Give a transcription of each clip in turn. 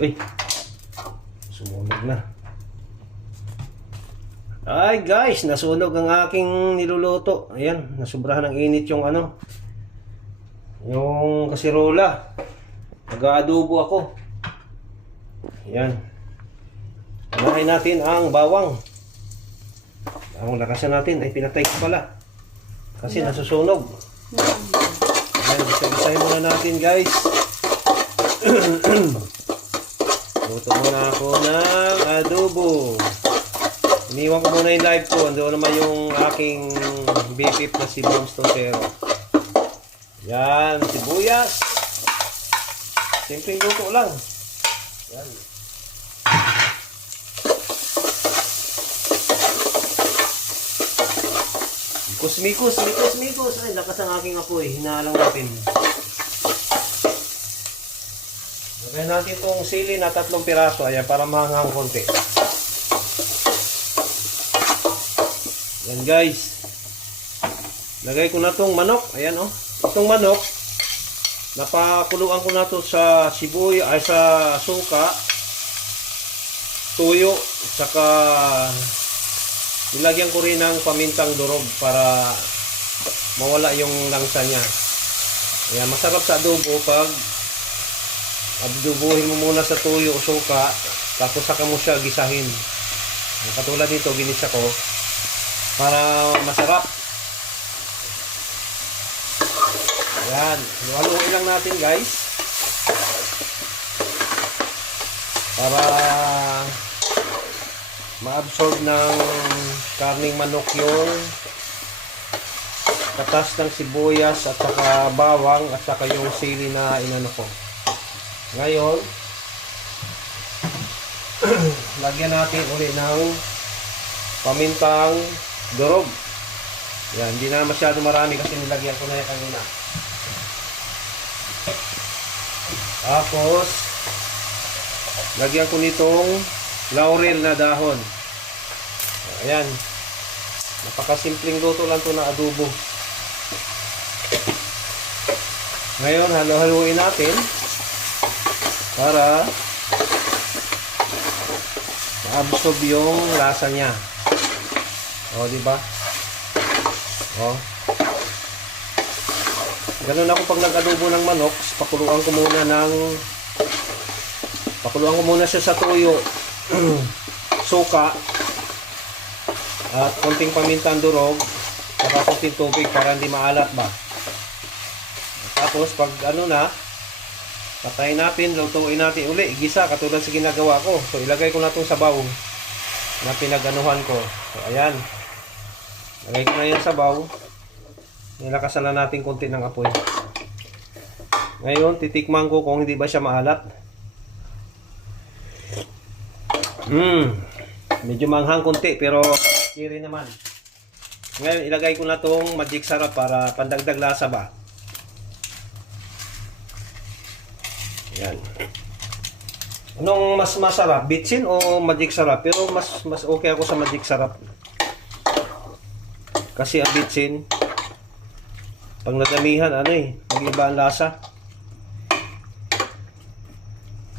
Uy, sumunog na. Ay guys, nasunog ang aking niluluto. Ayan, nasubrahan ng init yung ano, yung kasirola. Nag-aadobo ako. Ayan. Unahin natin ang bawang. Ang lakasan natin ay pinatay ko pala. Kasi nasusunog. Ayan, isa-isahin muna natin guys. Luto muna ako ng adobo. Iniwan ko muna yung live ko. Andoon naman yung aking BFF na si Bones Totero. Yan, sibuyas. Simpleng luto lang. Yan. Mikos. Ay, lakas ang aking apoy. Hinaalang natin. Lagyan natin itong sili na 3 piraso. Ayan, para mahanghang konti. Yan guys. Lagay ko na itong manok. Ayan o. Itong manok, napakuluan ko na ito sa sibuya, ay sa suka, tuyo, saka nilagyan ko rin ng pamintang durog para mawala yung langsa niya. Ayan, masarap sa adobo pag adobohin mo muna sa tuyo o suka, tapos saka mo siya gisahin. Katulad nito, ginisa ko para masarap. Ayan, haluin lang natin guys para ma-absorb ng karning manok yung katas ng sibuyas at saka bawang at saka yung sili na inano ko. Ngayon, lagyan natin ulit ng pamintang durog. Yan, hindi na masyado marami kasi nilagyan ko na yan kanina. Tapos, lagyan ko nitong laurel na dahon. Ayan. Napakasimpleng luto lang to na adobo. Ngayon, halo-haluin natin para ma-absorb yung lasa niya. O, diba? O. Ganun ako pag nag-adobo ng manok, pakuluan ko muna siya sa tuyo, suka, at konting pamintang durog, saka konting tubig para hindi maalat ba. Tapos pag ano na, patayin natin, lutuin natin uli, igisa katulad sa ginagawa ko. So ilagay ko na itong sabaw na pinag-anuhan ko. So ayan, lagay ko na yung sabaw. Nilakasan na natin konti ng apoy. Ngayon, titikman ko kung hindi ba siya maalat. Medyo manghang konti, pero kiri naman. Ngayon, ilagay ko na tong magic sarap para pandagdag lasa ba. Yan. Anong mas masarap? Bitsin o magic sarap? Pero mas okay ako sa magic sarap. Kasi ang bitsin, pag nadamihan, mag-iba ang lasa.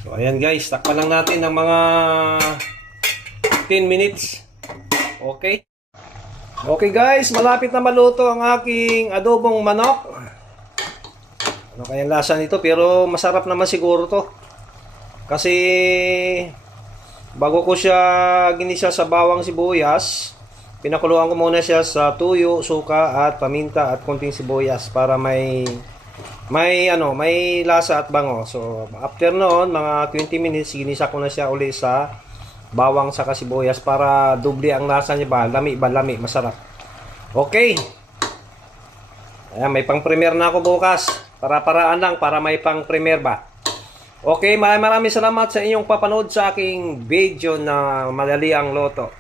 So, ayan guys, takpan lang natin ng mga 10 minutes. Okay? Okay guys, malapit na maluto ang aking adobong manok. Ano kayang lasa nito? Pero masarap naman siguro to. Kasi bago ko siya ginisa sa bawang sibuyas, pinakuluan ko muna siya sa tuyo, suka at paminta at konting sibuyas para may lasa at bango. So after noon, mga 20 minutes, ginisa ko na siya uli sa bawang saka sibuyas para doble ang lasa niya ba, lami, masarap. Okay. Ayan, may pang-premier na ako bukas. Para-paraan lang para may pang-premier ba. Okay, maraming salamat sa inyong papanood sa aking video na madali ang loto.